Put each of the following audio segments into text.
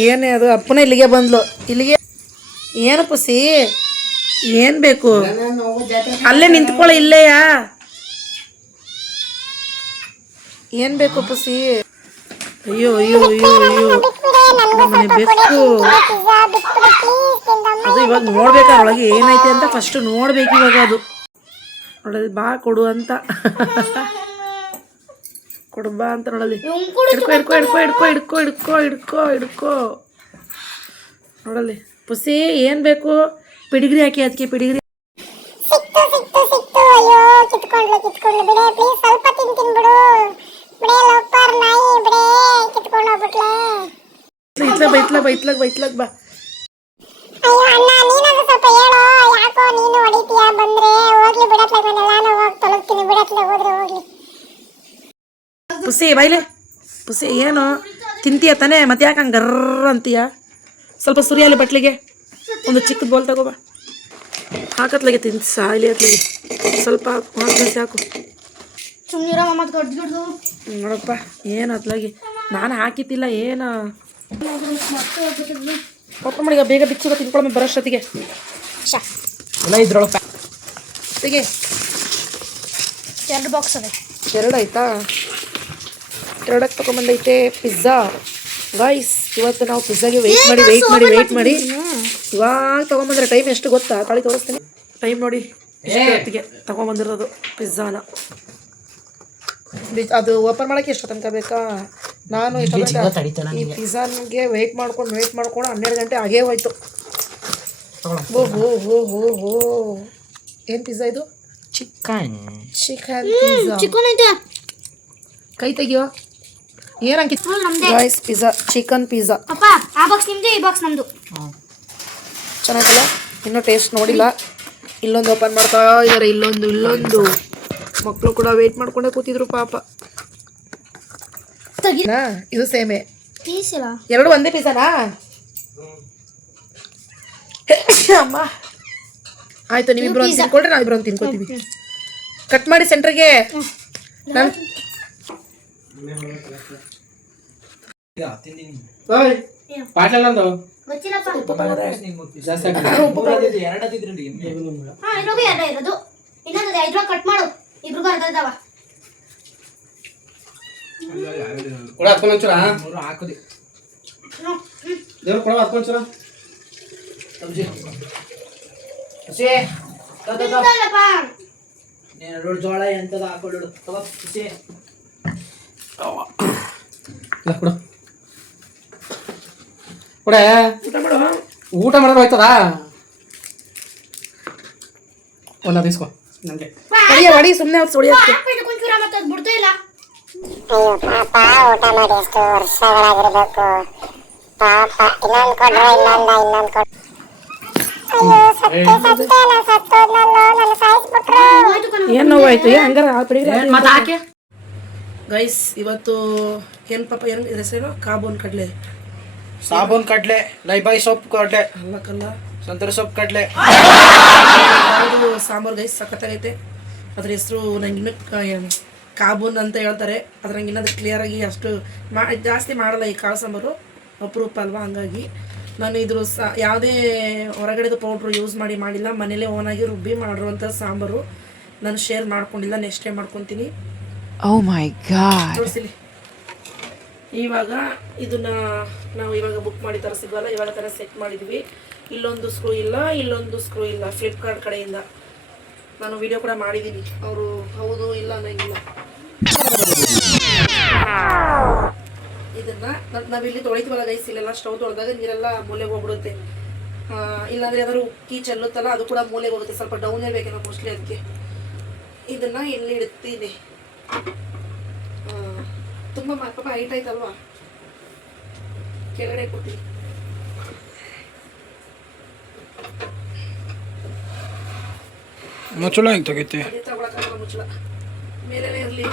ಏನೇ ಅದು ಅಪ್ಪನ ಇಲ್ಲಿಗೆ ಬಂದ್ಲು ಇಲ್ಲಿಗೆ ಏನು ಪುಸಿ ಏನು ಬೇಕು ಅಲ್ಲೇ ನಿಂತ್ಕೊಳ್ಳೋ ಇಲ್ಲೇಯಾ ಏನು ಬೇಕು ಪುಸಿ ಅಯ್ಯೋ ಅಯ್ಯೋ ಅಯ್ಯೋ ಅಯ್ಯೋ ನಮ್ಮನೆ ಬೇಕು ಅದು ಇವಾಗ ನೋಡ್ಬೇಕಾ ಒಳಗೆ ಏನೈತೆ ಅಂತ ಫಸ್ಟ್ ನೋಡ್ಬೇಕು ಇವಾಗ ಅದು ನೋಡೋದು ಬಾ ಕೊಡು ಅಂತ ಕೊಡು ಬಾ ಅಂತ ನೋಡಲಿ ಹಿಡ್ಕೊ ಹಿಡ್ಕೊ ಹಿಡ್ಕೊ ಹಿಡ್ಕೊ ಹಿಡ್ಕೊ ಹಿಡ್ಕೊ ಹಿಡ್ಕೊ ಹಿಡ್ಕೊ ನೋಡಲಿ ಪುಸಿ ಏನು ಬೇಕು ಪಿಡಿಗ್ರಿ ಹಾಕಿ ಅದಕ್ಕೆ ಪಿಡಿಗ್ರಿ ಬೈತ್ಲಾಗ ಬಾ ಪುಸಿ ಬೈಲೆ ಪುಸಿ ಏನು ತಿಂತೀಯ ತಾನೇ ಮತ್ತೆ ಯಾಕೆ ಹಂಗೆ ಗರ್ರ ಅಂತೀಯ ಸ್ವಲ್ಪ ಸುರಿಯಲಿ ಬಟ್ಲಿಗೆ ಒಂದು ಚಿಕ್ಕದ ಬೋಲ್ ತಗೋಬಾ ಹಾಕತ್ಲಾಗೆ ತಿನ್ ಸಾಯ್ಲಿ ಅತ್ಲಾಗೆ ಸ್ವಲ್ಪ ಹಾಕಿ ಸಾಕು ನೋಡಪ್ಪ ಏನು ಅತ್ಲಾಗೆ ನಾನು ಹಾಕಿತ್ತಿಲ್ಲ ಏನು ಓಪನ್ ಮಾಡಿ ಬೇಗ ಬಿಚ್ಚು ತಿನ್ಕೊಳಮ್ಮ ಬರೋಷ್ಟೊತ್ತಿಗೆ ಎಲ್ಲ ಇದ್ರೊಳಪ್ಪ ತೆಗೆ 2 ಬಾಕ್ಸ್ ಅವೆ 2 ಆಯ್ತಾ 2ಕ್ಕೆ ತೊಗೊಂಬಂದೈತೆ ಪಿಜ್ಜಾ ಗೈಸ್ ಇವತ್ತು ನಾವು ಪಿಜ್ಜಾಗೆ ವೆಯ್ಟ್ ಮಾಡಿ ಇವಾಗ ತೊಗೊಂಬಂದ್ರೆ ಟೈಮ್ ಎಷ್ಟು ಗೊತ್ತಾ ತಾಳಿ ತೋರಿಸ್ತೀನಿ ಟೈಮ್ ನೋಡಿ ಎಷ್ಟೊತ್ತಿಗೆ ತೊಗೊಂಬಂದಿರೋದು ಪಿಜ್ಜಾನ ಅದು ಓಪನ್ ಮಾಡೋಕ್ಕೆ ಎಷ್ಟು ತನಕ ಬೇಕಾ ನಾನು ಈ ಪಿಜ್ಜಾನ್ಗೆ ವೆಯ್ಟ್ ಮಾಡ್ಕೊಂಡು 12 ಗಂಟೆ ಆಗೇ ಹೋಯ್ತು ಓಹೋ ಏನು ಪಿಜ್ಜಾ ಇದು ಚಿಕನ್ ಪಿಜ್ಜಾ ಕೈ ತೆಗಿಯೋ ಏನಂಕಿತ್ತು ಗೈಸ್ ಪಿಜ್ಜಾ ಚಿಕನ್ ಪಿಜ್ಜಾ ಚೆನ್ನಾಗಲ್ಲ ಇನ್ನೂ ಟೇಸ್ಟ್ ನೋಡಿಲ್ಲ ಇಲ್ಲೊಂದು ಓಪನ್ ಮಾಡ್ತಾ ಇದ್ದಾರೆ ಇಲ್ಲೊಂದು ಮಕ್ಕಳು ಕೂಡ ವೇಟ್ ಮಾಡ್ಕೊಂಡೇ ಕೂತಿದ್ರು ಪಾಪ ಇದು ಸೇಮೆ ಎರಡು ಒಂದೇ ಪಿಜ್ಜಾನಾ ಅಮ್ಮ ಆಯ್ತು ನೀವಿಬ್ರು ಒಂದು ತಿನ್ಕೊಳ್ರಿ ನಾವಿಬ್ರು ಒಂದು ತಿನ್ಕೋತೀವಿ ಕಟ್ ಮಾಡಿ ಸೆಂಟ್ರಿಗೆ ನಾನು ಜೋಳ ಎಂತದ ಹಾಕೊಳ್ಳು ಊಟ ಮಾಡೋದು ಹೋಯ್ತದ ಒಂದ ಇಸ್ಕೊ ನನಗೆ ಹೊಡಿ ಸುಮ್ಮನೆ ಪಾಪ ಊಟ ಮಾಡಿ ಎಷ್ಟು ವರ್ಷಗಳಾಗಿರ್ಬೇಕು ಪಾಪ ಇನ್ನೊಂದು ಕೊಡ್ರೆ ಇನ್ನೊಂದು ಕೊಡ್ರೆ ಏನು ನೋವಾಯ್ತು ಹಂಗಾರೆ ಗೈಸ್ ಇವತ್ತು ಏನು ಪಾಪ ಏನು ಹೆಸರೇನು ಸಾಬೂನ್ ಕಡ್ಲೆ ಲೈಬಾಯ್ ಸೊಪ್ಪು ಕಡ್ಲೆ ಅಲ್ಲಕ್ಕಲ್ಲ ಸಂತರ ಸೊಪ್ಪು ಕಡ್ಲೆ ಸಾಂಬಾರು ಗೈಸ್ ಸಖತ್ತಾಗೈತೆ ಅದ್ರ ಹೆಸರು ನಂಗೆ ಕಾಬೂನ್ ಅಂತ ಹೇಳ್ತಾರೆ ಅದ್ರ ನಂಗೆ ಇನ್ನದು ಕ್ಲಿಯರಾಗಿ ಅಷ್ಟು ಜಾಸ್ತಿ ಮಾಡಲ್ಲ ಈ ಕಾಳು ಸಾಂಬಾರು ಅಪರೂಪ ಅಲ್ವಾ ಹಂಗಾಗಿ ನಾನು ಇದ್ರ ಯಾವುದೇ ಹೊರಗಡೆದು ಪೌಡ್ರು ಯೂಸ್ ಮಾಡಿಲ್ಲ ಮನೇಲೇ ಓನಾಗಿ ರುಬ್ಬಿ ಮಾಡಿರುವಂಥ ಸಾಂಬಾರು ನಾನು ಶೇರ್ ಮಾಡ್ಕೊಂಡಿಲ್ಲ ನೆಕ್ಸ್ಟ್ ಟೈಮ್ ಮಾಡ್ಕೊತೀನಿ ತೋರಿಸಿಲಿ ಇವಾಗ ಇದನ್ನ ನಾವು ಇವಾಗ ಬುಕ್ ಮಾಡಿ ತರಿಸಿದ್ವಲ್ಲ ಇವಾಗ ಥರ ಸೆಟ್ ಮಾಡಿದ್ವಿ ಇಲ್ಲೊಂದು ಸ್ಕ್ರೂ ಇಲ್ಲ ಫ್ಲಿಪ್ಕಾರ್ಟ್ ಕಡೆಯಿಂದ ನಾನು ವಿಡಿಯೋ ಕೂಡ ಮಾಡಿದ್ದೀನಿ ಅವರು ಹೌದು ಇಲ್ಲ ಅನ್ನಂಗಿಲ್ಲ ಇದನ್ನ ನಾವಿಲ್ಲಿ ತೊಳಿತೀವಲ್ಲ ಗೈಸ್ ಇಲ್ಲೆಲ್ಲ ಸ್ಟವ್ ತೊಳೆದಾಗ ನೀರೆಲ್ಲ ಮೂಲೆಗೆ ಹೋಗ್ಬಿಡುತ್ತೆ ಇಲ್ಲಾಂದರೆ ಯಾವ್ದಾದ್ರು ಉಕ್ಕಿ ಚೆಲ್ಲುತ್ತಲ್ಲ ಅದು ಕೂಡ ಮೂಲೆಗೆ ಹೋಗುತ್ತೆ ಸ್ವಲ್ಪ ಡೌನ್ ಇರಬೇಕೇನೋ ಮೋಸ್ಟ್ಲಿ ಅದಕ್ಕೆ ಇದನ್ನ ಇಲ್ಲಿ ಇಡ್ತೀನಿ ತುಂಬ ಪಾಪ ಹೈಟ್ ಆಯ್ತಲ್ವಾ ಕೆಳಗಡೆ ಕೊಡ್ತೀನಿ ಮುಚ್ಚಳ ಹೆಂಗೆ ತೆಗೈತೆ ತಗೊಳಕ್ಕಾಗಲ್ಲ ಮುಚ್ಚಳ ಮೇಲೆ ಇರಲಿ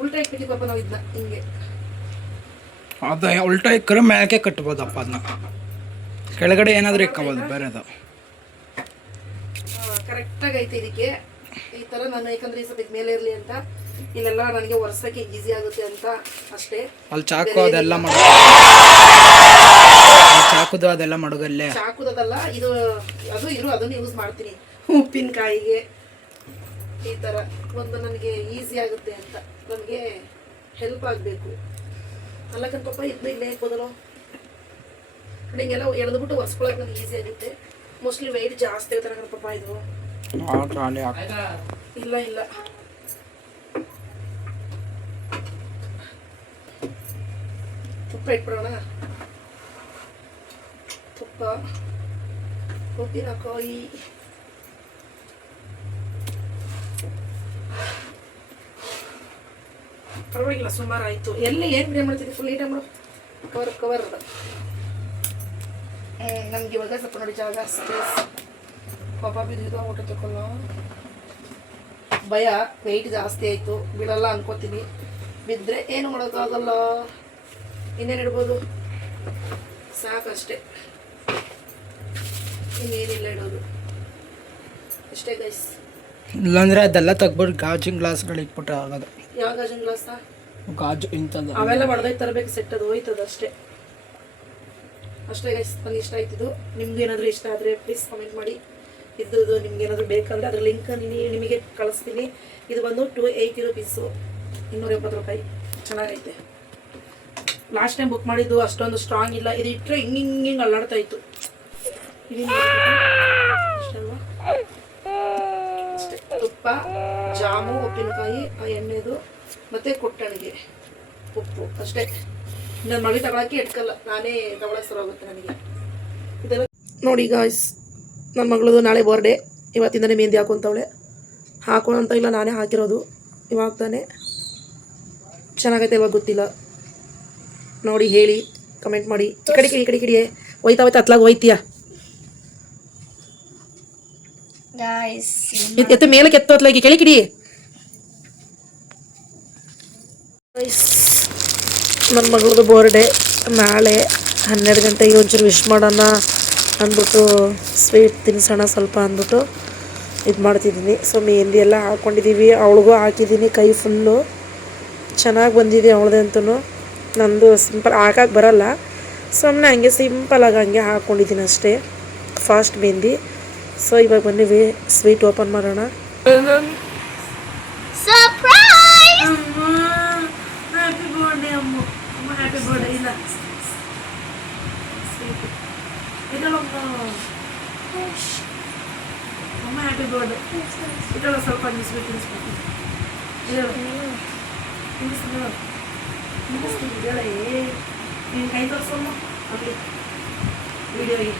ಉಲ್ಟಾ ಇಟ್ಬಿಟ್ಟು ಪಾಪ ನಾವು ಇದನ್ನ ಹಿಂಗೆ ಅದು ಉಲ್ಟಾ ಇಕ್ಕರೆ ಮ್ಯಾಕೆ ಕಟ್ಬೋದಪ್ಪ ಅದನ್ನ ಕೆಳಗಡೆ ಏನಾದರೂ ಇಕ್ಕಬೋದು ಬೇರೆದು ಕರೆಕ್ಟಾಗಿ ಐತೆ ಇದಕ್ಕೆ ಈ ಥರ ನಾನು ಯಾಕಂದರೆ ಈ ಸ್ವಲ್ಪ ಮೇಲೆ ಇರಲಿ ಅಂತ ಇಲ್ಲೆಲ್ಲ ನನಗೆ ಒರೆಸೋಕ್ಕೆ ಈಸಿ ಆಗುತ್ತೆ ಅಂತ ಅಷ್ಟೇ. ಅಲ್ಲಿ ಚಾಕು ಅದೆಲ್ಲ ಮಾಡು, ಚಾಕುದು ಅದೆಲ್ಲ ಮಡಗಲ್ಲೇ. ಚಾಕುದಲ್ಲ ಇದು, ಅದನ್ನು ಯೂಸ್ ಮಾಡ್ತೀನಿ ಉಪ್ಪಿನಕಾಯಿಗೆ. ಈ ಥರ ಒಂದು ನನಗೆ ಈಸಿ ಆಗುತ್ತೆ ಅಂತ, ನನಗೆ ಹೆಲ್ಪ್ ಆಗಬೇಕು ಅಲ್ಲಕ್ಕನ ಪಾಪ. ಇದನ್ನ ಇಲ್ಲೇ ಇಕ್ಬೋದಲ್ಲ, ಹಿಂಗೆಲ್ಲ ಎಳೆದ್ಬಿಟ್ಟು ಒರೆಸ್ಕೊಳಕ್ಕೆ ನನಗೆ ಈಸಿ ಆಗುತ್ತೆ. ಮೋಸ್ಟ್ಲಿ ವೆಯ್ಟ್ ಜಾಸ್ತಿ ಆಗುತ್ತೆ ನನ್ನ ಪಾಪ ಇದು. ಇಲ್ಲ ಇಲ್ಲ, ತುಪ್ಪ ಇಟ್ಬಿಡೋಣ. ತುಪ್ಪ, ಉಪ್ಪಿನಕಾಯಿ, ಪರವಾಗಿಲ್ಲ ಸುಮಾರು ಆಯಿತು. ಎಲ್ಲಿ ಏನು ಬಿರಿಯಾನಿ ಮಾಡ್ತಿದ್ದೆ ಫುಲ್ ಐಟಮ್ ಕವರ್. ನಮ್ಗೆ ಇವಾಗ ಸ್ವಲ್ಪ ನೋಡಿ ಜಾಗ ಸ್ಪೇಸ್. ಪಾಪ ಬಿದ್ದು ಊಟ ತಗೊಳ್ಳೋ ಭಯ, ವೆಯ್ಟ್ ಜಾಸ್ತಿ ಆಯಿತು, ಬೀಳಲ್ಲ ಅನ್ಕೋತೀನಿ. ಬಿದ್ದರೆ ಏನು ಮಾಡೋಕ್ಕಾಗಲ್ಲ, ಇನ್ನೇನು ಇಡ್ಬೋದು, ಸಾಕಷ್ಟೇ, ಇನ್ನೇನಿಲ್ಲ ಇಡೋದು ಅಷ್ಟೇ ಗೈಸ್. ಇಲ್ಲಾಂದ್ರೆ ಅದೆಲ್ಲ ತೆಗ್ಬಿಟ್ಟು ಗಾಜಿನ ಗ್ಲಾಸ್ಗಳು ಇಟ್ಬಿಟ್ರೆ ಆಗೋದು. ಯಾವ ಗಾಜಿನ ಗ್ಲಾಸ? ಗಾಜು ಇಂಥದ್ದು ಅವೆಲ್ಲ ಹೊಡೆದೈತೆ ತರಬೇಕು, ಸೆಟ್ ಅದು ಹೋಯ್ತದ ಅಷ್ಟೇ. ಅಷ್ಟೇ ಗೈಸ್, ನನಗೆ ಇಷ್ಟ ಆಯ್ತಿದ್ದು. ನಿಮ್ಗೆ ಏನಾದರೂ ಇಷ್ಟ ಆದರೆ ಪ್ಲೀಸ್ ಕಮೆಂಟ್ ಮಾಡಿ. ಇದು ನಿಮ್ಗೆ ಏನಾದರೂ ಬೇಕಂದರೆ ಅದ್ರ ಲಿಂಕ್ ನಿಮಗೆ ಕಳಿಸ್ತೀನಿ. ಇದು ಬಂದು 280 ರುಪೀಸು, 270 ರೂಪಾಯಿ. ಚೆನ್ನಾಗೈತೆ. ಲಾಸ್ಟ್ ಟೈಮ್ ಬುಕ್ ಮಾಡಿದ್ದು ಅಷ್ಟೊಂದು ಸ್ಟ್ರಾಂಗ್ ಇಲ್ಲ, ಇದು ಇಟ್ಟರೆ ಹಿಂಗೆ ಅಲ್ಲಾಡ್ತಾ ಇತ್ತು. ಅಷ್ಟಲ್ವಾ? ಅಷ್ಟೇ. ತುಪ್ಪ, ಜಾಮು, ಉಪ್ಪಿನಕಾಯಿ, ಎಣ್ಣೆದು ಮತ್ತು ಕೊಟ್ಟಣಿಗೆ ಉಪ್ಪು ಅಷ್ಟೇ. ನನ್ನ ಮಗಳು ತಗೊಳಕ್ಕೆ ಎಟ್ಕಲ್ಲ, ನಾನೇ ತಗೊಳಕ್ಕೆ ಸರ್ ಹೋಗುತ್ತೆ ನನಗೆ ಇದೆಲ್ಲ. ನೋಡಿ ಗಾಯ್ಸ್, ನನ್ನ ಮಗಳದು ನಾಳೆ ಬರ್ಡೇ. ಇವತ್ತಿಂದನೇ ಮೆಹಂದಿ ಹಾಕೊಂತವಳೆ. ಹಾಕೋಣ ಇಲ್ಲ, ನಾನೇ ಹಾಕಿರೋದು ಇವಾಗ ತಾನೇ. ಚೆನ್ನಾಗೈತೆ ಇವಾಗ ಗೊತ್ತಿಲ್ಲ, ನೋಡಿ ಹೇಳಿ, ಕಮೆಂಟ್ ಮಾಡಿ. ಈ ಕಡೆ ಕಿಡಿಯೇ ಹೋಯ್ತಾ ಹತ್ಲಾಗ ಹೋಯ್ತೀಯ ಎತ್ತ ಮೇಲೆ ಕೆತ್ತೋತ್ಲಾಗಿ ಕೆಳಿ ಕಿಡಿ. ನನ್ನ ಮಗಳದು ಬರ್ಡೇ ನಾಳೆ 12 ಗಂಟೆಗೆ. ಒಂಚೂರು ವಿಶ್ ಮಾಡೋಣ ಅಂದ್ಬಿಟ್ಟು ಸ್ವೀಟ್ ತಿನ್ಸೋಣ ಸ್ವಲ್ಪ ಅಂದ್ಬಿಟ್ಟು ಇದು ಮಾಡ್ತಿದ್ದೀನಿ. ಸೊ ಮೆಹಂದಿ ಎಲ್ಲ ಹಾಕ್ಕೊಂಡಿದ್ದೀವಿ, ಅವಳಿಗೂ ಹಾಕಿದ್ದೀನಿ. ಕೈ ಫುಲ್ಲು ಚೆನ್ನಾಗಿ ಬಂದಿದೆ ಅವಳದಂತೂ. ನಂದು ಸಿಂಪಲ್ ಹಾಕಕ್ಕೆ ಬರಲ್ಲ, ಸುಮ್ಮನೆ ಹಂಗೆ ಸಿಂಪಲಾಗಿ ಹಂಗೆ ಹಾಕ್ಕೊಂಡಿದ್ದೀನಿ ಅಷ್ಟೇ, ಫಾಸ್ಟ್ ಮೆಹಂದಿ. ಸೊ ಇವಾಗ ಬನ್ನಿ ಸ್ವೀಟ್ ಓಪನ್ ಮಾಡೋಣ. ಹ್ಯಾಪಿ ಬರ್ಡೇ ಅಮ್ಮ, ಹ್ಯಾಪಿ ಬರ್ಡೇ. ಇಲ್ಲ ಅಮ್ಮ ಹ್ಯಾಪಿ ಬರ್ಡೇ. ಇದೆಲ್ಲ ಸ್ವಲ್ಪ ನಿಲ್ಲಿಸ್ಬೇಕು ನೀನು ಕೈ ತೋರಿಸಮ್ಮ ಅಲ್ಲಿ ವಿಡಿಯೋಗೆ.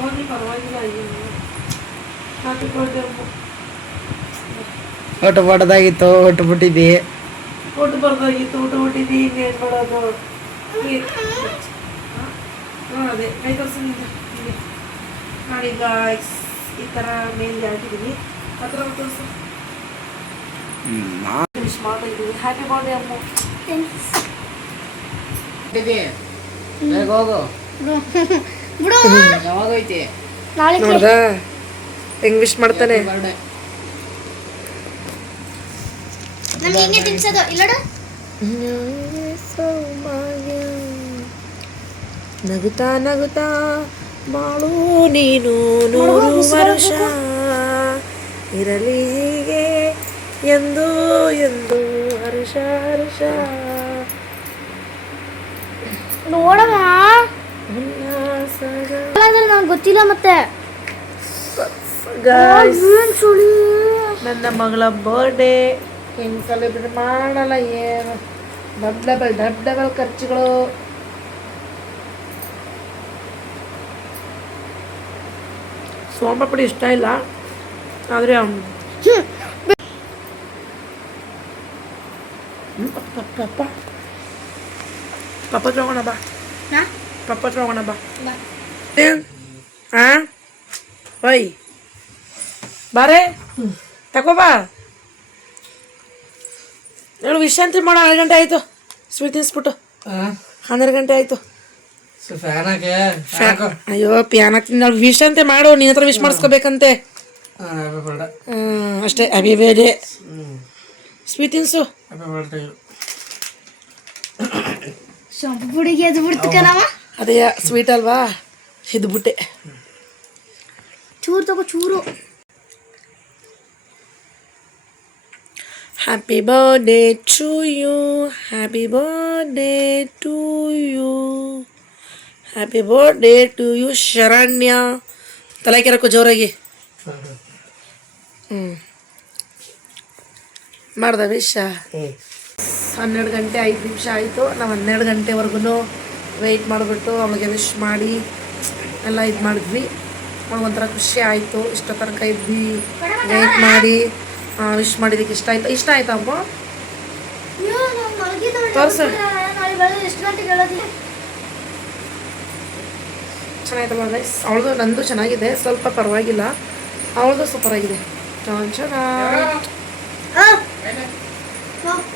ಹೋಗಿ ಪರವಾಗಿಲ್ಲ. ಅಯ್ಯೋ ಹ್ಯಾಪಿ ಬರ್ಡೇ ಅಮ್ಮ. ಒಟ್ಟು ಬಡ್ದಾಗಿತ್ತು, ಒಟ್ಟು ಬಿಟ್ಟಿದ್ದಿ, ಊಟ ಬರ್ದಾಗಿತ್ತು, ಊಟ ಹುಟ್ಟಿದ್ದಿ. ಇನ್ನೇನು ಮಾಡೋದು? ಅದೇ ಕೈ ತೋರಿಸಿ ನೋಡಿ ಗಾಯ್ಸ್, ಈ ಥರ ಮೆಹಂದಿ ಹಾಕಿದ್ದೀನಿ. ಹತ್ರ ತೋರಿಸು. ವಿಶ್ ಮಾಡಿದ್ದೀವಿ. ಹ್ಯಾಪಿ ಬರ್ಡೇ ಅಮ್ಮ. ನೋಡ್ದಾ ಹೆಂಗ್ ವಿಶ್ ಮಾಡ್ತಾನೆ. ನಗುತ್ತಾ ನಗುತ್ತಾ ಬಾಳು ನೀನು 100 ವರ್ಷ, ಇರಲಿ ಹೀಗೆ ಎಂದು ಎಂದು ಹರ್ಷ ಹರ್ಷ. ನೋಡಮ್ಮ ನಂಗೆ ಗೊತ್ತಿಲ್ಲ. ಮತ್ತೆ ನನ್ನ ಮಗಳ ಬರ್ಡೇ ಹೆಂಗೆ ಸೆಲೆಬ್ರೇಟ್ ಮಾಡಲ್ಲ, ಏನು ಡಬಲ್ ಖರ್ಚುಗಳು. ಸೋಂಪಾಪುಡಿ ಇಷ್ಟ ಇಲ್ಲ, ಆದರೆ ಪಪ್ಪ ತಗೋಣ ಬಾ, ಪಪ್ಪ ತಗೋಣ ಬಾ. ಹಾಂ ಓಯ್ ಬಾರೆ ತಗೋ ಬಾ. ಹೇಳು ವಿಶ್ರಾಂತಿ ಮಾಡೋ. 12 ಗಂಟೆ ಆಯಿತು, ಸ್ವೀಟ್ ತಿನ್ಸ್ಬಿಟ್ಟು 12 ಗಂಟೆ ಆಯಿತು. ಅಯ್ಯೋ ಪ್ಯಾನ್ ಹಾಕ್ತೀನಿ. ನಾವು ವಿಶ್ರಾಂತಿ ಮಾಡು, ನಿನ್ನ ಹತ್ರ ವಿಶ್ ಮಾಡಿಸ್ಕೋಬೇಕಂತೆ. ಅಷ್ಟೇ ಹ್ಯಾಪಿ ಬರ್ಡೇ ಸ್ವೀಟ್ ತಿನ್ಸು. ಹುಡುಗಿ ಅದು ಬಿಡ್ತು ಕಣವ. ಅದೇ ಸ್ವೀಟ್ ಅಲ್ವಾ ಇದು ಬಿಟ್ಟೆ. ಚೂರು ತಗೋ ಚೂರು. Happy birthday to you, happy birthday to you, happy birthday to you Sharanya. ತಲೆ ಕೆರಕು ಜೋರಾಗಿ. ಮಾಡ್ದ ವಿಷ. 12 ಗಂಟೆ 5 ನಿಮಿಷ ಆಯಿತು. ನಾವು 12 ಗಂಟೆವರೆಗೂ ವೆಯ್ಟ್ ಮಾಡಿಬಿಟ್ಟು ಅವಳಿಗೆ ವಿಶ್ ಮಾಡಿ ಎಲ್ಲ ಇದು ಮಾಡಿದ್ವಿ. ಅವಳಿಗೆ ಒಂಥರ ಖುಷಿ ಆಯಿತು. ಇಷ್ಟ ತನಕ ಇದ್ವಿ ವೆಯ್ಟ್ ಮಾಡಿ ವಿಶ್ ಮಾಡಿದ್ದಕ್ಕೆ ಇಷ್ಟ ಆಯ್ತಾ ಅಮ್ಮ? ತೋರ್ಸು. ಚೆನ್ನಾಗಿತ್ತಲ್ಲ ಗೈಸ್? ಅವಳದು ನಂದು ಚೆನ್ನಾಗಿದೆ, ಸ್ವಲ್ಪ ಪರವಾಗಿಲ್ಲ. ಅವಳದು ಸೂಪರ್ ಆಗಿದೆ.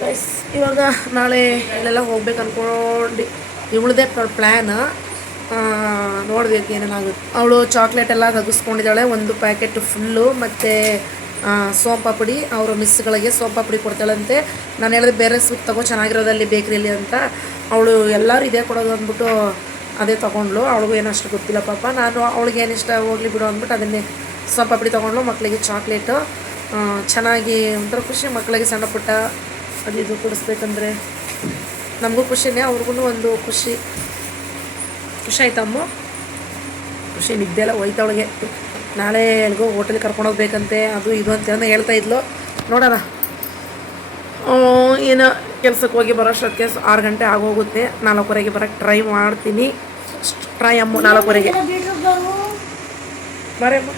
ಗೈಸ್ ಇವಾಗ ನಾಳೆ ಇಲ್ಲೆಲ್ಲ ಹೋಗ್ಬೇಕು ಅಂದ್ಕೊಂಡು ಇವಳದೇ ಪ್ಲ್ಯಾನ್. ನೋಡ್ಬೇಕು ಏನೇನಾಗುತ್ತೆ. ಅವಳು ಚಾಕ್ಲೇಟ್ ಎಲ್ಲ ತೆಗೆಸ್ಕೊಂಡಿದ್ದಾಳೆ, ಒಂದು ಪ್ಯಾಕೆಟ್ ಫುಲ್ಲು. ಮತ್ತು ಸೋಂಪಾಪುಡಿ ಅವರ ಮಿಸ್ಗಳಿಗೆ ಸೋಂಪಾಪುಡಿ ಕೊಡ್ತಾಳಂತೆ. ನಾನು ಹೇಳಿದೆ ಬೇರೆ ಸ್ವೀಟ್ ತಗೋ ಚೆನ್ನಾಗಿರೋದಲ್ಲಿ ಬೇಕ್ರಿಯಲ್ಲಿ ಅಂತ. ಅವಳು ಎಲ್ಲರೂ ಇದೇ ಕೊಡೋದು ಅಂದ್ಬಿಟ್ಟು ಅದೇ ತೊಗೊಂಡ್ಳು. ಅವಳಿಗೂ ಏನಷ್ಟು ಗೊತ್ತಿಲ್ಲ ಪಾಪ. ನಾನು ಅವಳಿಗೆ ಏನು ಇಷ್ಟ ಹೋಗ್ಲಿ ಬಿಡು ಅಂದ್ಬಿಟ್ಟು ಅದನ್ನೇ ಸೋಂಪಾಪುಡಿ ತೊಗೊಂಡ್ಳು. ಮಕ್ಕಳಿಗೆ ಚಾಕ್ಲೇಟು ಚೆನ್ನಾಗಿ ಒಂಥರ ಖುಷಿ. ಮಕ್ಕಳಿಗೆ ಸಣ್ಣ ಪುಟ್ಟ ಅದು ಇದು ಕೊಡಿಸ್ಬೇಕಂದ್ರೆ ನಮಗೂ ಖುಷಿನೇ, ಅವ್ರಿಗೂ ಒಂದು ಖುಷಿ ಆಯ್ತಮ್ಮ. ಖುಷಿ ನಿದ್ದೆ ಎಲ್ಲ ಹೋಯ್ತು ಅವಳಿಗೆ. ನಾಳೆ ಎಲ್ಗೋ ಹೋಟೆಲ್ಗೆ ಕರ್ಕೊಂಡು ಹೋಗ್ಬೇಕಂತೆ, ಅದು ಇದು ಅಂತ ಹೇಳ್ತಾ ಇದ್ಲು. ನೋಡೋಣ. ಏನೋ ಕೆಲ್ಸಕ್ಕೆ ಹೋಗಿ ಬರೋಷ್ಟೊತ್ತಿಗೆ 6 ಗಂಟೆ ಆಗೋಗುತ್ತೆ. 4:15 ಬರೋಕ್ಕೆ ಟ್ರೈ ಮಾಡ್ತೀನಿ. ಟ್ರೈ ಅಮ್ಮ 4:15 ಬರಮ್ಮ.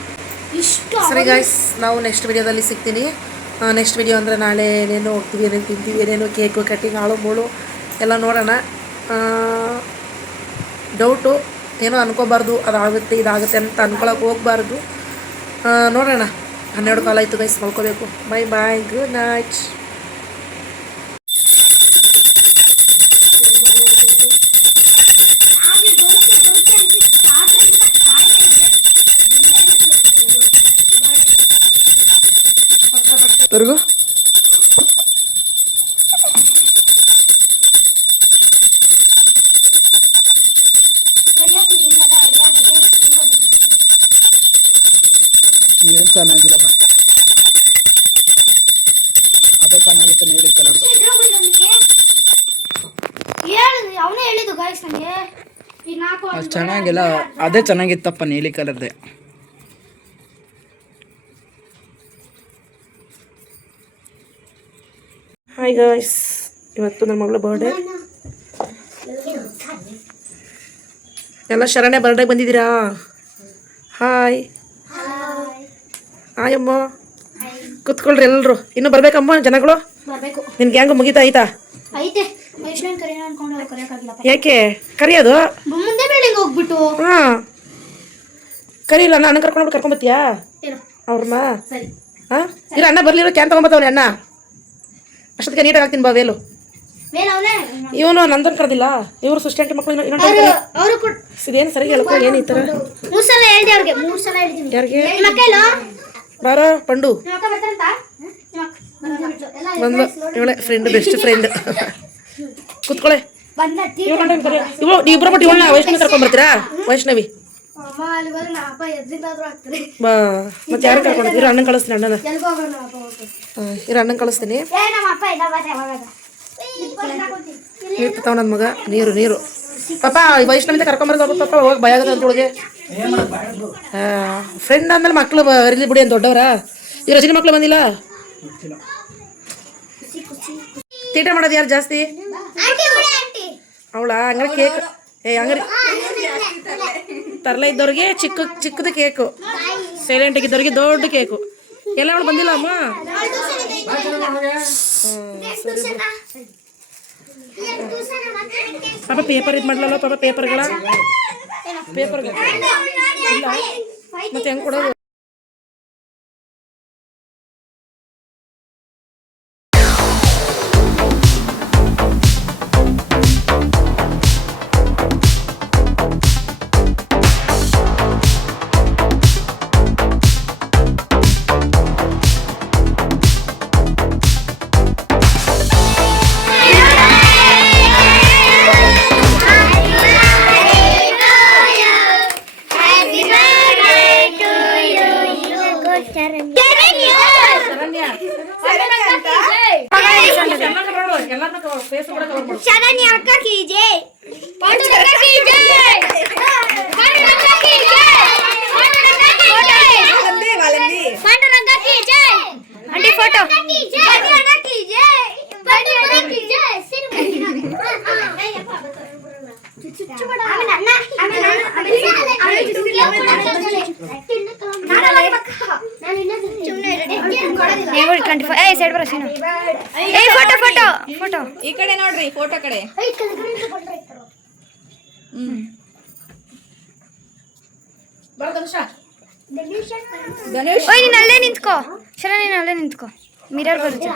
ಸರಿ ಗಾಯ್ಸ್, ನಾವು ನೆಕ್ಸ್ಟ್ ವಿಡಿಯೋದಲ್ಲಿ ಸಿಗ್ತೀನಿ. ನೆಕ್ಸ್ಟ್ ವಿಡಿಯೋ ಅಂದರೆ ನಾಳೆ ಏನೇನು ಹೋಗ್ತೀವಿ, ಏನೇನು ತಿಂತೀವಿ, ಏನೇನು ಕೇಕು ಕಟ್ಟಿಂಗ್ ಹಾಳು ಮೂಳು ಎಲ್ಲ ನೋಡೋಣ. ಡೌಟು ಏನೋ ಅನ್ಕೋಬಾರ್ದು, ಅದಾಗುತ್ತೆ ಇದಾಗುತ್ತೆ ಅಂತ ಅನ್ಕೊಳಕ್ಕೆ ಹೋಗ್ಬಾರ್ದು. ನೋಡೋಣ. 12 ಕಾಲ ಆಯಿತು ಗೈಸ್, ಮಲ್ಕೋಬೇಕು. ಬಾಯ್, ಗುಡ್ ನೈಟ್. ಬರ್ಗು ಏನು ಚೆನ್ನಾಗಿಲ್ಲ ಬಟ್ಟೆ. ಅದೇ ಚೆನ್ನಾಗಿತ್ತು ನೀಲಿ ಕಲರ್. ಅವನೇ ಹೇಳಿದ್ದು ಗಾಯ್ಸ್ ನನಗೆ. ಅದು ಚೆನ್ನಾಗಿಲ್ಲ, ಅದೇ ಚೆನ್ನಾಗಿತ್ತಪ್ಪ ನೀಲಿ ಕಲರ್ದೆ. ಹಾಯ್ ಗಾಯ್ಸ್, ಇವತ್ತು ನನ್ನ ಮಗಳ ಬರ್ಡೇ. ಎಲ್ಲ ಶರಣ್ಯ ಬರ್ಡೇಗೆ ಬಂದಿದ್ದೀರಾ? ಹಾಯ್ ಅಮ್ಮ, ಕೂತ್ಕೊಳ್ರಿ ಎಲ್ಲರೂ. ಇನ್ನೂ ಬರ್ಬೇಕಮ್ಮ ಜನಗಳು? ನಿನ್ ಗ್ಯಾಂಗು ಮುಗಿತಾ ಆಯ್ತಾ? ಯಾಕೆ ಕರಿಯೋದು? ಹೋಗ್ಬಿಟ್ಟು ಹಾಂ ಕರಿಯಿಲ್ಲ. ಅಣ್ಣ ಕರ್ಕೊಂಡು ಕರ್ಕೊಂಬತ್ತೀಯಾ ಅವ್ರನ್ನ? ಹಾಂ ಇಲ್ಲ, ಅಣ್ಣ ಬರ್ಲಿರೋ ಕ್ಯಾನ್ ತೊಗೊಂಬತ್ತವ್ನೆ ಅಣ್ಣ. ಅಷ್ಟೊತ್ತಿಗೆ ನೀಟಾಗಿ ಹಾಕ್ತೀನಿ ಬಾ ವೇಲು. ಇವನು ನಂದನ್ ಕರೆದಿಲ್ಲ. ಇವರು ಸುಷ್ಟಂಟಿ ಮಕ್ಕಳು ಇದೇನು ಸರಿ ಹೇಳ್ಕೊ. ಏನು ಈ ಥರ ಯಾರಿಗೆ? ಬಾರ ಪಂಡು ಬಂದು ಇವಳೆ ಫ್ರೆಂಡ್, ಬೆಸ್ಟ್ ಫ್ರೆಂಡ್. ಕೂತ್ಕೊಳ್ಳೆ. ಇಬ್ಬರು ಬಿಟ್ಟು ಇವಳನ್ನ ವೈಷ್ಣವಿ ಕರ್ಕೊಂಡ್ಬರ್ತೀರಾ? ವೈಷ್ಣವಿ ಬಾ. ಮತ್ತೆ ಯಾರು ಕರ್ಕೊಂಡು? ಇರೋ ಅಣ್ಣನ ಕಳಿಸ್ತೀನಿ. ಅಣ್ಣನ ಇರೋ ಅಣ್ಣನ ಕಳಿಸ್ತೀನಿ. ನೀರು ತವ ನನ್ನ ಮಗ. ನೀರು ಪಾಪ ವೈಷ್ಣವಿಂದ ಕರ್ಕೊಂಬರ್ದು ಪಾಪ. ಹೋಗಿ ಭಯ ಆಗದ ಅಂತೊಳಗೆ. ಫ್ರೆಂಡ್ ಆದ್ಮೇಲೆ ಮಕ್ಳು ಬರಲಿ ಬಿಡಿ ಅಂತ ದೊಡ್ಡವರ. ಈ ರಜನಿ ಮಕ್ಳು ಬಂದಿಲ್ಲ. ತೀಟ ಮಾಡೋದು ಯಾರು ಜಾಸ್ತಿ? ಅವಳ ಹಂಗಾರೆ ಕೇಕ್ ಹಂಗಾರೆ ತರಲೆ ಇದ್ದವ್ರಿಗೆ ಚಿಕ್ಕದು ಕೇಕು, ಸೈಲೆಂಟ್ ಆಗಿದ್ದವ್ರಿಗೆ ದೊಡ್ಡ ಕೇಕು. ಎಲ್ಲ ಅವಳು ಬಂದಿಲ್ಲ ಅಮ್ಮ. ಪಾಪ ಪೇಪರ್ ಇದು ಮಾಡ್ಲಲ್ಲ ಪಾಪ. ಪೇಪರ್ಗಳ ಇಲ್ಲ ಮತ್ತೆ ಹೆಂಗೆ ಕೊಡೋದು? ಎಲ್ಲರನ್ನ ಫೇಸ್ ಕೂಡ ಕವರ್ ಮಾಡು. ಶರಣ್ಯ ಅಕ್ಕ ಕಿ ಜೈ, ಪಾಂಡುರಂಗ ಕಿ ಜೈ, ಪಾಂಡುರಂಗ ಕಿ ಜೈ, ಪಾಂಡುರಂಗ ಕಿ ಜೈ, ಪಾಂಡುರಂಗ ಕಿ ಜೈ. ಆಂಟಿ ಫೋಟೋ ಪಾಂಡುರಂಗ ಕಿ ಜೈ, ಪಾಂಡುರಂಗ ಕಿ ಜೈ. ಫೋಟೋ ಈ ಕಡೆ ನೋಡ್ರಿ, ಫೋಟೋ ಕಡೆ. ಬರ ಧನುಷ. ಧನುಷ್ ನೀನ್ ಅಲ್ಲೇ ನಿಂತ್ಕೋ ಶರಣ್ಯ, ನೀನ್ ಅಲ್ಲೇ ನಿಂತ್ಕೋ, ಮಿರರ್ ಬರುತ್ತೆ.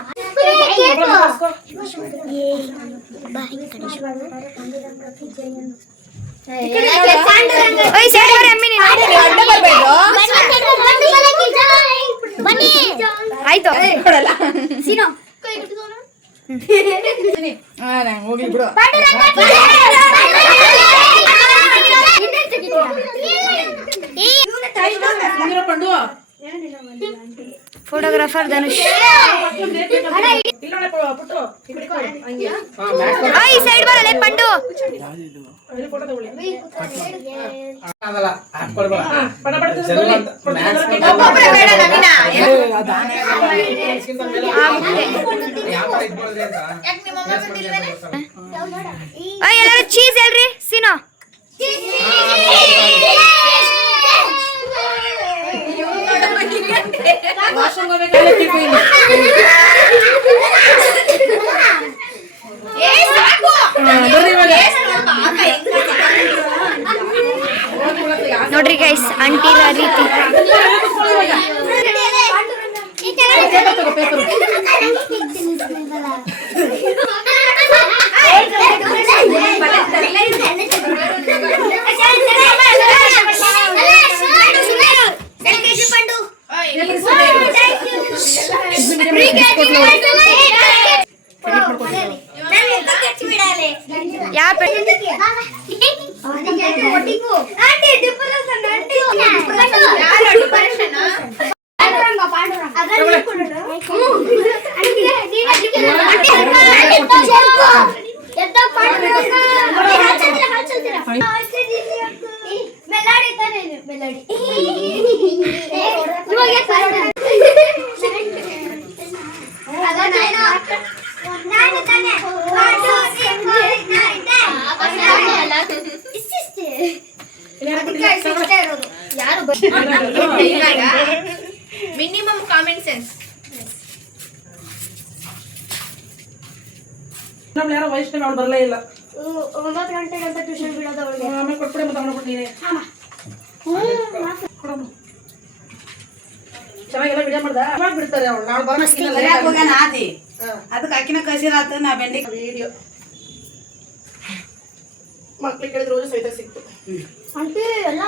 ಸೈಡ್ ಬರ ಅಮ್ಮಿ, ನೀನು ಅಡ್ಡ ಬರ್ಬೇಡ್ರು. ಆಯ್ತು. ಸೀನೋ ಹೋಗ್ಲಿ ಬಿಡು. ಮುಂದಿನ ಪಂಡು ಫೋಟೋಗ್ರಾಫರ್ ಧನುಷ್. ಇಲ್ಲ ಪುಟ್ಟು ಈ ಕಡೆ ಕೊಡು. ಹಂಗೆ ಈ ಸೈಡ್ ಬರಲೇ ಪಂಡು. ಅಲ್ಲಿ ಫೋಟೋ ತಗೊಳ್ಳಿ. ಅದಲ್ಲ ಹಾಕ್ಕೊಳ್ಬೇಡ. ಪಡ ಪಡ ತಗೊಳ್ಳಿ. ಒಬ್ಬೊಬ್ರೆ ಬೇಡ ನವೀನ. ಯಾಕೆ ನಿಮ್ಮ ಅಮ್ಮ ಬಂದಿಲ್ವೇನೆ? ಎಲ್ಲರೂ ಚೀಸ್ ಹೇಳ್ರಿ. ಸೀನೋ ವಾಶ್ರೂಮ್ ಹೋಗ್ಬೇಕಾದ್ರೆ ಟಿಫಿನ್ ಇಲ್ಲ. ಏ ಸಾಕು. ಬರ್ರಿ ಇವಾಗ. ನೋಡ್ರಿ ಗೈಸ್, ಆಂಟಿ ರೀತಿ ತಗೋ ಪೇಪರ್. Minimum common sense. ನಮ್ಮ ಯಾರೋ ವೈಷ್ಣವಿ ಅವಳು ಬರಲೇ ಇಲ್ಲ. 9 ಗಂಟೆಗೆ ಅಂತ ಟ್ಯೂಷನ್ ಬಿಡೋದು ಅವಳಿಗೆ. ಆಮೇಲೆ ಕೊಟ್ಬಿಡಿ ಮತ್ತೆ ಅವನು ಕೊಟ್ಟಿನಿ. ಕೊಡಮ್ಮ. ಚೆನ್ನಾಗೆಲ್ಲ ವಿಡಿಯೋ ಮಾಡ್ದ ಅವಾಗ ಬಿಡ್ತಾರೆ ಅವಳು. ನಾಳೆ ಬರ ಆದಿ ಅದಕ್ಕೆ ಅಕ್ಕಿನ ಕಸಿರಾತ ನಾ ಬೆಂಡಿ ವಿಡಿಯೋ ಮಕ್ಳಿಗೆ ಕೇಳಿದ್ರೆ ರೋಜು ಸಹಿತ ಸಿಕ್ತು. ಆಂಟಿ ಎಲ್ಲ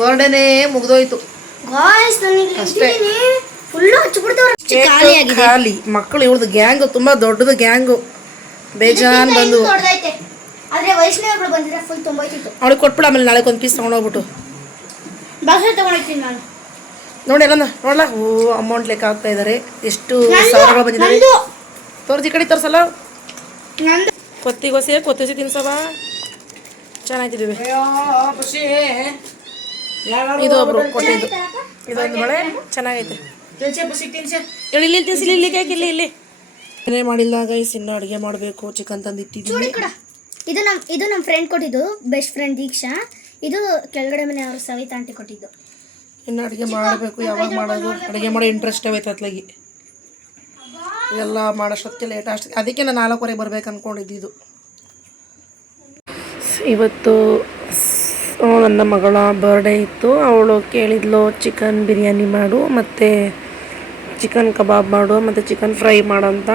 ಬರ್ಡೇನೇ ಮುಗ್ದೋಯ್ತು ಅಷ್ಟೇ. ಫುಲ್ಲು ಹಚ್ಚಿಬಿಡ್ತಾವ್ರೆ. ಖಾಲಿ ಮಕ್ಕಳು ಇವ್ರದ್ದು ಗ್ಯಾಂಗು ತುಂಬಾ ದೊಡ್ಡದು ಗ್ಯಾಂಗು. ಬೇಜಾನ್ ಬಂದು ದೊಡ್ಡದೈತೆ, ಆದ್ರೆ ವೈಷ್ಣವಿಗಳು ಬಂದಿದ್ರೆ ಫುಲ್ ತುಂಬೈತಿತ್ತು. ಅವಳಿಗೆ ಕೊಟ್ಬಿಡ. ಆಮೇಲೆ ನಾಳೆ ಒಂದು ಪೀಸ್ ತಗೊಂಡೋಗ್ಬಿಟ್ಟು ಬಾಕ್ಸ್ ತಗೊಂಡೋಗ್ತೀನಿ ನಾನು. ನೋಡಿ ಎಲ್ಲ ನೋಡ್ಲಾ. ಓ ಅಮೌಂಟ್ ಲೆಕ್ಕ ಆಗ್ತಾ ಇದಾರೆ. ಎಷ್ಟು ಸಾವಿರಗಳು ಬಂದಿದ್ದಾರೆ. ತೋರ್ಸಿ ಕಡೆ ತೋರ್ಸಲ್ಲ. ಕೊತ್ತಿಸಿ ತಿನ್ಸವ ಚೆನ್ನಾಗಿದ್ದೀವಿ. ಇದು ಒಬ್ರು ಕೊಟ್ಟಿದ್ದು. ಇದೊಂದು ಮಳೆ ಚೆನ್ನಾಗೈತೆ. ಹೇಳಿ ಇಲ್ಲಿ ತಿನ್ಸಿ, ಇಲ್ಲಿ ಕೇಕ್ ಇಲ್ಲಿ. ಏನೇ ಮಾಡಿಲ್ಲ ಗೈಸ್, ಇನ್ನು ಅಡುಗೆ ಮಾಡಬೇಕು. ಚಿಕನ್ ತಂದಿಟ್ಟಿದ್ದೀನಿ. ಇದು ನಮ್ಮ ಫ್ರೆಂಡ್ ಕೊಟ್ಟಿದ್ದು, ಬೆಸ್ಟ್ ಫ್ರೆಂಡ್ ದೀಕ್ಷಾ. ಇದು ಕೆಳಗಡೆ ಮನೆ ಅವರು ಸವಿತಾ ಆಂಟಿ ಕೊಟ್ಟಿದ್ದು. ಇನ್ನು ಅಡುಗೆ ಮಾಡಬೇಕು. ಯಾವಾಗ ಮಾಡೋದು? ಅಡುಗೆ ಮಾಡೋ ಇಂಟ್ರೆಸ್ಟ್ ಐತೆ ಅತ್ಲಾಗಿ. ಎಲ್ಲ ಮಾಡೋಷ್ಟೊತ್ತಿಗೆ ಲೇಟ್ ಅಷ್ಟು. ಅದಕ್ಕೆ ನಾನು 4:15 ಬರ್ಬೇಕು ಅಂದ್ಕೊಂಡಿದ್ದು. ಇವತ್ತು ನನ್ನ ಮಗಳ ಬರ್ಡೇ ಇತ್ತು. ಅವಳು ಕೇಳಿದ್ಲು ಚಿಕನ್ ಬಿರಿಯಾನಿ ಮಾಡು, ಮತ್ತು ಚಿಕನ್ ಕಬಾಬ್ ಮಾಡು, ಮತ್ತು ಚಿಕನ್ ಫ್ರೈ ಮಾಡು ಅಂತ.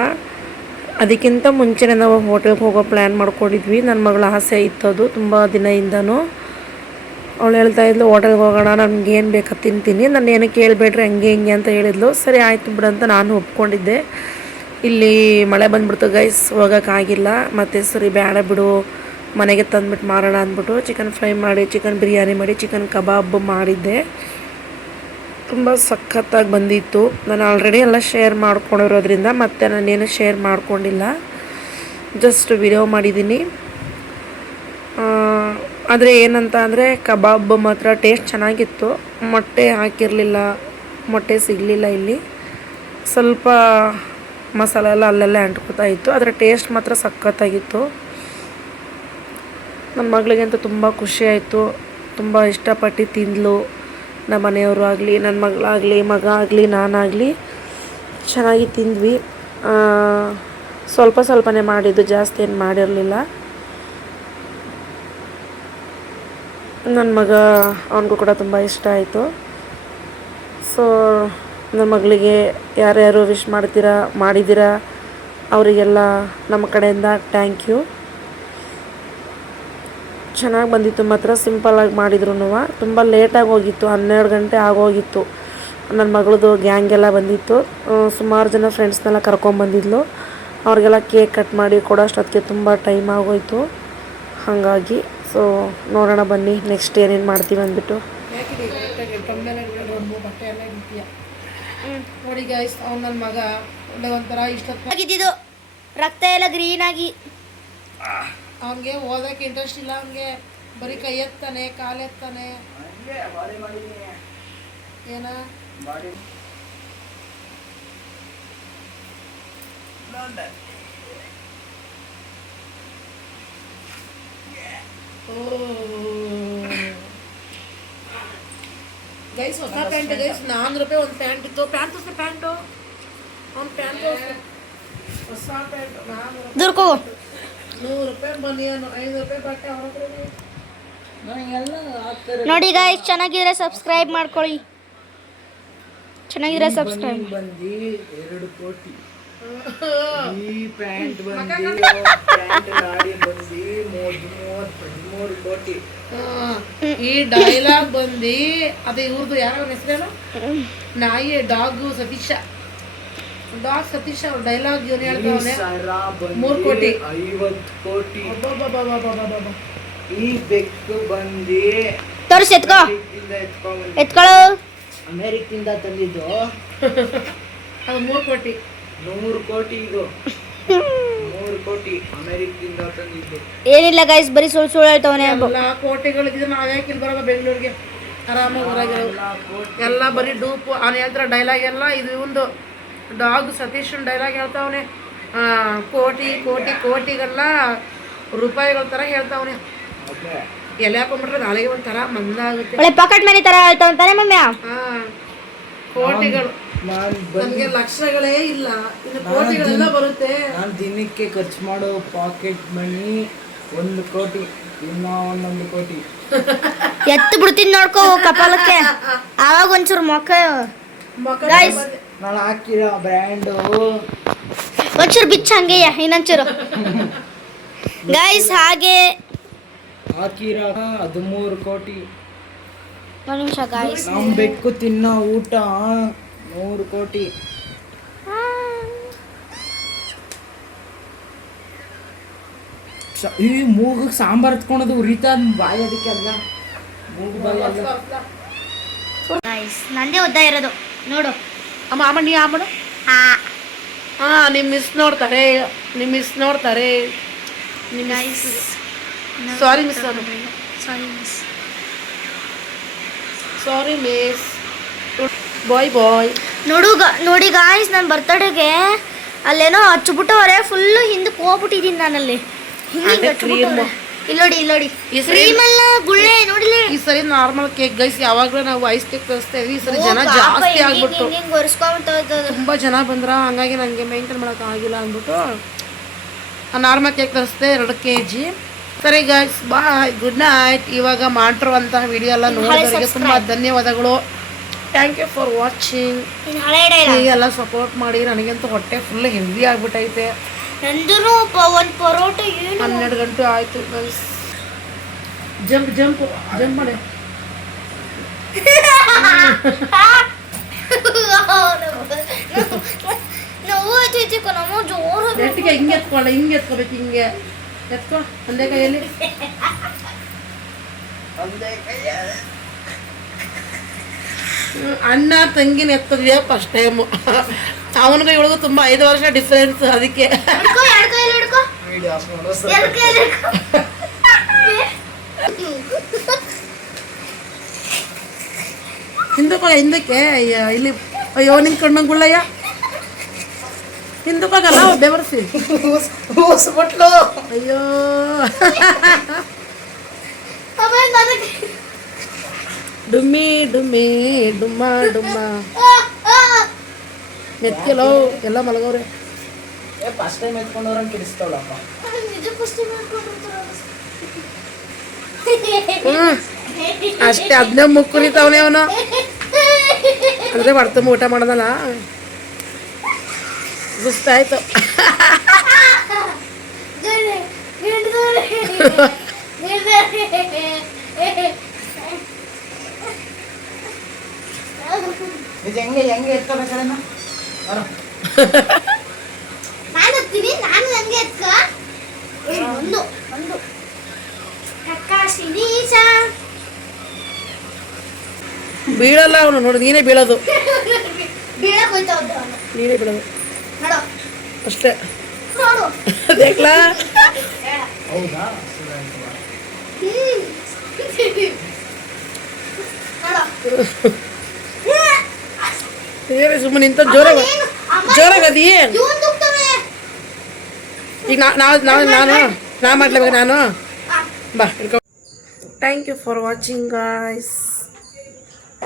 ಅದಕ್ಕಿಂತ ಮುಂಚೆನೇ ನಾವು ಹೋಟೆಲ್ಗೆ ಹೋಗೋ ಪ್ಲ್ಯಾನ್ ಮಾಡ್ಕೊಂಡಿದ್ವಿ. ನನ್ನ ಮಗಳ ಆಸೆ ಇತ್ತದು ತುಂಬ ದಿನದಿಂದನೂ. ಅವಳು ಹೇಳ್ತಾ ಇದ್ಲು ಹೋಟೆಲ್ಗೆ ಹೋಗೋಣ, ನನಗೆ ಏನು ಬೇಕು ತಿಂತೀನಿ, ನಾನು ಏನು ಕೇಳಬೇಡ್ರಿ ಹಂಗೆ ಹಿಂಗೆ ಅಂತ ಹೇಳಿದ್ಲು. ಸರಿ ಆಯಿತು ಬಿಡಂತ ನಾನು ಒಪ್ಕೊಂಡಿದ್ದೆ. ಇಲ್ಲಿ ಮಳೆ ಬಂದುಬಿಡ್ತು ಗೈಸ್, ಹೋಗೋಕ್ಕಾಗಿಲ್ಲ. ಮತ್ತು ಸರಿ ಬೇಡ ಬಿಡು ಮನೆಗೆ ತಂದುಬಿಟ್ಟು ಮಾರೋಣ ಅಂದ್ಬಿಟ್ಟು ಚಿಕನ್ ಫ್ರೈ ಮಾಡಿ, ಚಿಕನ್ ಬಿರಿಯಾನಿ ಮಾಡಿ, ಚಿಕನ್ ಕಬಾಬ್ ಮಾಡಿದ್ದೆ. ತುಂಬ ಸಖತ್ತಾಗಿ ಬಂದಿತ್ತು. ನಾನು ಆಲ್ರೆಡಿ ಎಲ್ಲ ಶೇರ್ ಮಾಡ್ಕೊಂಡಿರೋದ್ರಿಂದ ಮತ್ತೆ ನಾನೇನು ಶೇರ್ ಮಾಡ್ಕೊಂಡಿಲ್ಲ. ಜಸ್ಟ್ ವಿಡಿಯೋ ಮಾಡಿದ್ದೀನಿ. ಆದರೆ ಏನಂತ ಅಂದರೆ ಕಬಾಬ್ ಮಾತ್ರ ಟೇಸ್ಟ್ ಚೆನ್ನಾಗಿತ್ತು. ಮೊಟ್ಟೆ ಹಾಕಿರಲಿಲ್ಲ, ಮೊಟ್ಟೆ ಸಿಗಲಿಲ್ಲ ಇಲ್ಲಿ. ಸ್ವಲ್ಪ ಮಸಾಲೆ ಎಲ್ಲ ಅಲ್ಲೆಲ್ಲ ಅಂಟ್ಕೋತಾ ಇತ್ತು. ಅದರ ಟೇಸ್ಟ್ ಮಾತ್ರ ಸಖತ್ತಾಗಿತ್ತು. ನನ್ನ ಮಗಳಿಗಂತೂ ತುಂಬ ಖುಷಿ ಆಯಿತು. ತುಂಬ ಇಷ್ಟಪಟ್ಟು ತಿಂದಳು. ನಮ್ಮ ಮನೆಯವರು ಆಗಲಿ, ನನ್ನ ಮಗಳಾಗಲಿ, ಮಗ ಆಗಲಿ, ನಾನಾಗಲಿ ಚೆನ್ನಾಗಿ ತಿಂದ್ವಿ. ಸ್ವಲ್ಪ ಸ್ವಲ್ಪನೇ ಮಾಡಿದ್ದು, ಜಾಸ್ತಿ ಏನು ಮಾಡಿರಲಿಲ್ಲ. ನನ್ನ ಮಗ ಅವನಿಗೂ ಕೂಡ ತುಂಬ ಇಷ್ಟ ಆಯಿತು. ಸೊ ನನ್ನ ಮಗಳಿಗೆ ಯಾರ್ಯಾರು ವಿಶ್ ಮಾಡಿದ್ದೀರಾ ಅವರಿಗೆಲ್ಲ ನಮ್ಮ ಕಡೆಯಿಂದ ಥ್ಯಾಂಕ್ ಯು. ಚೆನ್ನಾಗಿ ಬಂದಿತ್ತು ಮಾತ್ರ. ಸಿಂಪಲ್ಲಾಗಿ ಮಾಡಿದ್ರು. ತುಂಬ ಲೇಟಾಗಿ ಹೋಗಿತ್ತು, 12 ಗಂಟೆ ಆಗೋಗಿತ್ತು. ನನ್ನ ಮಗಳದು ಗ್ಯಾಂಗ್ ಎಲ್ಲ ಬಂದಿತ್ತು. ಸುಮಾರು ಜನ ಫ್ರೆಂಡ್ಸ್ನೆಲ್ಲ ಕರ್ಕೊಂಬಂದಿದ್ಲು. ಅವ್ರಿಗೆಲ್ಲ ಕೇಕ್ ಕಟ್ ಮಾಡಿ ಕೊಡೋಷ್ಟೊತ್ತಿಗೆ ತುಂಬ ಟೈಮ್ ಆಗೋಯ್ತು. ಹಾಗಾಗಿ ಸೊ ನೋಡೋಣ ಬನ್ನಿ ನೆಕ್ಸ್ಟ್ ಏನೇನು ಮಾಡ್ತೀವಿ ಅಂದ್ಬಿಟ್ಟು. ನೋಡಿ ಗೈಸ್, ಅವ್ನು ನನ್ನ ಮಗ ಒಳ್ಳೆ ಒಂಥರ ಆಗಿದ್ದು ರಕ್ತ ಎಲ್ಲ ಗ್ರೀನ್ ಆಗಿ. ಅವನಿಗೆ ಓದೋಕ್ಕೆ ಇಂಟ್ರೆಸ್ಟ್ ಇಲ್ಲ. ಅವನಿಗೆ ಬರೀ ಕೈ ಎತ್ತಾನೆ, ಕಾಲು ಎತ್ತಾನೆ. ಏನ ಗೈಸ್, ಹೊಸ ಪ್ಯಾಂಟ್ ಗೈಸ್. 400 ರೂಪಾಯಿ ಒಂದು ಪ್ಯಾಂಟ್ ಇತ್ತು. ಪ್ಯಾಂಟು ಅವ್ನು ಪ್ಯಾಂಟ್ ಹೊಸ ಪ್ಯಾಂಟ್ 400 ರೂಪಾಯಿ. ದುರ್ಕೋ 100 ರೂಪಾಯಿ ಬನಿಯನು, 5 ರೂಪಾಯಿ ಬಟ್ಟೆ ಅವ್ರ ನೋಡಿ ಗಾಯ್ಸ್, ಚೆನ್ನಾಗಿದ್ರೆ ಸಬ್ಸ್ಕ್ರೈಬ್ ಮಾಡ್ಕೊಳ್ಳಿ. ಚೆನ್ನಾಗಿದ್ರೆ ಸಬ್ಸ್ಕ್ರೈಬ್. ಬಂದು 2 ಕೋಟಿ. ಈ ಪ್ಯಾಂಟ್ ಬಂದು ಪ್ಯಾಂಟ್ ಗಾಡಿ ಬಂದು 33 ಕೋಟಿ. ಈ ಡೈಲಾಗ್ ಬಂದು ಅದೇ ಇವ್ರದ್ದು ಯಾರ ಹೆಸರೇನು, ನಾಯಿ ಡಾಗು ಸತೀಶ. ಅವ್ರ ಡೈಲಾಗ್ ಇವನು ಹೇಳ್ತಾವನೆ 3 ಕೋಟಿ 50 ಕೋಟಿ. ಈ ಬೆಕ್ಕು ಬಂದು ತೋರಿಸಿ ಎತ್ಕೊಳ್ಳೋ. ಅಮೆರಿಕದಿಂದ ತಂದಿದ್ದು. ಅದು 3 ಕೋಟಿ. 100 ಕೋಟಿ ಇದು. 3 ಕೋಟಿ ಅಮೆರಿಕದಿಂದ ತಂದಿದ್ದು. ಏನಿಲ್ಲ ಗೈಸ್, ಬರೀ ಸುಳ್ಳು ಹೇಳ್ತಾವನೆ. ಎಲ್ಲ ಕೋಟಿಗಳಿದ್ರೆ ನಾವ್ಯಾಕೆ ಇಲ್ಲಿ ಬರೋದು ಬೆಂಗಳೂರಿಗೆ, ಆರಾಮಾಗಿ ಹೊರಗಿರೋದು. ಎಲ್ಲ ಬರೀ ಡೂಪು. ಅವ್ನು ಹೇಳ್ತಾರೆ ಡೈಲಾಗ್ ಎಲ್ಲ. ಇದು ಒಂದು ಡಾಗ್ ಸತೀಶನ್ ಡೈಲಾಗ್ ಹೇಳ್ತಾವನೆ. ಕೋಟಿಗೆಲ್ಲ ರೂಪಾಯಿಗಳ ಥರ ಹೇಳ್ತಾವನೆ. ಎಲೆ ಹಾಕೊಂಡ್ಬಿಟ್ರೆ ನಾಳೆಗೆ ಒಂಥರ ಮಂದಾಗುತ್ತೆ. ಒಳ್ಳೆ ಪಾಕೆಟ್ ಮನಿ ತರ ಹೇಳ್ತಾವಂತಾನೆ ಮಮ್ಮಿ. ಕೋಟಿಗಳು ನಮ್ಗೆ ಲಕ್ಷಗಳೇ ಇಲ್ಲ, ಇನ್ನು ಕೋಟಿಗಳೆಲ್ಲ ಬರುತ್ತೆ. ನಾನು ದಿನಕ್ಕೆ ಖರ್ಚು ಮಾಡೋ ಪಾಕೆಟ್ ಮನಿ 1 ಕೋಟಿ, ಇನ್ನೂ 1 ಕೋಟಿ. ಎತ್ತು ಬಿಡ್ತೀನಿ ನೋಡ್ಕೋ ಕಪಾಲಕ್ಕೆ. ಆವಾಗ ಒಂಚೂರು ಮೊಕ್ಕ ನಾನು ಹಾಕಿರೋ ಬ್ರ್ಯಾಂಡು ಒಂಚೂರು ಬಿಚ್ಚ ಹಂಗೆಯ ಇನ್ನೊಂಚೂರು ಗೈಸ್. ಹಾಗೆ ಹಾಕಿರೋ 13 ಕೋಟಿ. ಒಂದು ನಿಮಿಷ ಗೈಸ್. ನಮ್ಮ ಬೆಕ್ಕು ತಿನ್ನೋ ಊಟ 100 ಕೋಟಿ. ಈ ಮೂಗಿಗೆ ಸಾಂಬಾರ್ ಹತ್ಕೊಳೋದು ಉರಿತಾ ಬಾಯಿ, ಅದಕ್ಕೆ ಅಲ್ಲ ಮೂಗು ಬಾಯಿ ಅಲ್ಲ. ಗೈಸ್ ನಂದೇ ಉದ್ದ ಇರೋದು ನೋಡು. ಅಮ್ಮ ನೀ ಆಮಡು. ನಿಮ್ಮ ಮಿಸ್ ನೋಡ್ತಾರೆ. Sorry miss. Sorry miss. Bye. ನೋಡಿ ಗಾಯ್ಸ್, ನನ್ನ ಬರ್ತಡೇಗೆ ಅಲ್ಲೇನೋ ಹಚ್ಬಿಟ್ಟವ್ರೆ. ಫುಲ್ಲು ಹಿಂದಕ್ಕೆ ಹೋಗ್ಬಿಟ್ಟಿದ್ದೀನಿ ನಾನಲ್ಲಿ. ಇಲ್ಲೋಡಿ ಈ ಸರಿ ಗುಳ್ಳೆ ನೋಡಿಲ್ಲ. ಈ ಸರಿ ನಾರ್ಮಲ್ ಕೇಕ್ ಗೈಸ್. ಯಾವಾಗಲೂ ನಾವು ಐಸ್ ಕೇಕ್ ತರಿಸ್ತಾ ಇದ್ವಿ. ಈ ಸರಿ ಜನ ಜಾಸ್ತಿ ಆಗ್ಬಿಟ್ಟು ತುಂಬ ಜನ ಬಂದ್ರ, ಹಂಗಾಗಿ ನನಗೆ ಮೇಂಟೈನ್ ಮಾಡೋಕೆ ಆಗಿಲ್ಲ ಅಂದ್ಬಿಟ್ಟು ನಾರ್ಮಲ್ ಕೇಕ್ ತರಿಸ್ದೆ 2 kg. ಸರಿ ಗೈಸ್, ಬಾಯ್, ಗುಡ್ ನೈಟ್. ಇವಾಗ ಮಾಡಿರುವಂತಹ ವಿಡಿಯೋ ಎಲ್ಲ ನೋಡೋದಕ್ಕೆ ತುಂಬ ಧನ್ಯವಾದಗಳು. Thank you for watching. ಹೀಗೆಲ್ಲ ಸಪೋರ್ಟ್ ಮಾಡಿ. ನನಗಂತೂ ಹೊಟ್ಟೆ ಫುಲ್ ಹೆವಿ ಆಗ್ಬಿಟ್ಟೈತೆ. ನಂದು ಒಂದು ಪರೋಟ 12 ಗಂಟೆ ಆಯ್ತು ಗೈಸ್. ಜಂಪ್ ಮಾಡಿ. ನೆಟ್ಟಿಗೆ ಹಿಂಗೆ ಎತ್ಕೋಬೇಕು. ಹಿಂಗೆ ಎತ್ಕೊ ಒಂದೇ ಕೈಯಲ್ಲಿ. ಅಣ್ಣ ತಂಗಿನ ಎತ್ತದ್ವಿ ಫಸ್ಟ್ ಟೈಮು. ಅವನಿಗೂ ಇವಳಿಗೂ ತುಂಬ 5 ವರ್ಷ ಡಿಫ್ರೆನ್ಸ್. ಅದಕ್ಕೆ ಹಿಂದಕ್ಕೆ ಇಲ್ಲಿ ಅಯ್ಯೋ ನಿಂಗೆ ಕಣ್ಣಂಗುಳ್ಳಯ್ಯ ಹಿಂದಕ್ಕೋಗಲ್ಲ ಬೆವರ್ಸಿ ಊಸ್ಬಿಟ್ಲು ಅಯ್ಯೋ ಡುಮ್ಮಿ ಡುಮ್ಮಿ ಡುಮ್ಮ ಡುಮ್ಮ ಮೆತ್ಕೆಲೋ ಎಲ್ಲ ಮಲಗವ್ರೆ ಫಸ್ಟ್ ಟೈಮ್ ಎತ್ಕೊಂಡವ್ರಂಗೆ ಕಿಡಿಸ್ತಾವಳಪ್ಪ. ಅಷ್ಟೇ ಅದನ್ನೇ ಮುಕ್ಕುನಿತಾವನೆ ಅವನು ಅಂದರೆ ಬರ್ತಮ್ಮ ಊಟ ಮಾಡೋದಲ್ಲ ಸುಸ್ತಾಯ್ತು. ಇದು ಹೆಂಗೆ ಎತ್ಕೊಳ ಕಡೆನ ನಾನು ಹತ್ತೀನಿ ನಾನು ಹಂಗೆ ಎತ್ಕ ಒಂದು ಒಂದು ಕಕ್ಕಾಶಿನೀಶ ಬೀಳಲ್ಲ ಅವನು ನೋಡಿ, ನೀನೇ ಬೀಳೋದು, ಬೀಳಕ್ ಹೋಯ್ತಾ ಇದ್ದ ಅವನು. ನೀನೇ ಬೀಳೋದು ನೋಡು ಅಷ್ಟೇ. ನೋಡು ದೇಖ್ಲಾ ಹೌದಾ? ನೋಡು ಏನೇ ಸುಮ್ಮನೆ ನಿಂತ ಜೋರಾಗದಿ. ಇವನ್ ದುಕ್ತವೆ ಈಗ ನಾ ಮಾಡ್ಲೇಬೇಕು ನಾನು. ಬಾ ಹಿಡ್ಕೊ. Thank you for watching guys.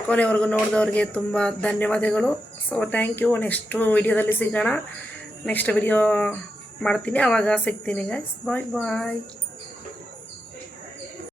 ಕೊನೆವರೆಗೂ ನೋಡಿದವ್ರಿಗೆ ತುಂಬ ಧನ್ಯವಾದಗಳು. So thank you. ನೆಕ್ಸ್ಟು ವಿಡಿಯೋದಲ್ಲಿ ಸಿಗೋಣ. ನೆಕ್ಸ್ಟ್ ವಿಡಿಯೋ ಮಾಡ್ತೀನಿ, ಆವಾಗ ಸಿಗ್ತೀನಿ ಗಾಯ್ಸ್. ಬಾಯ್ ಬಾಯ್.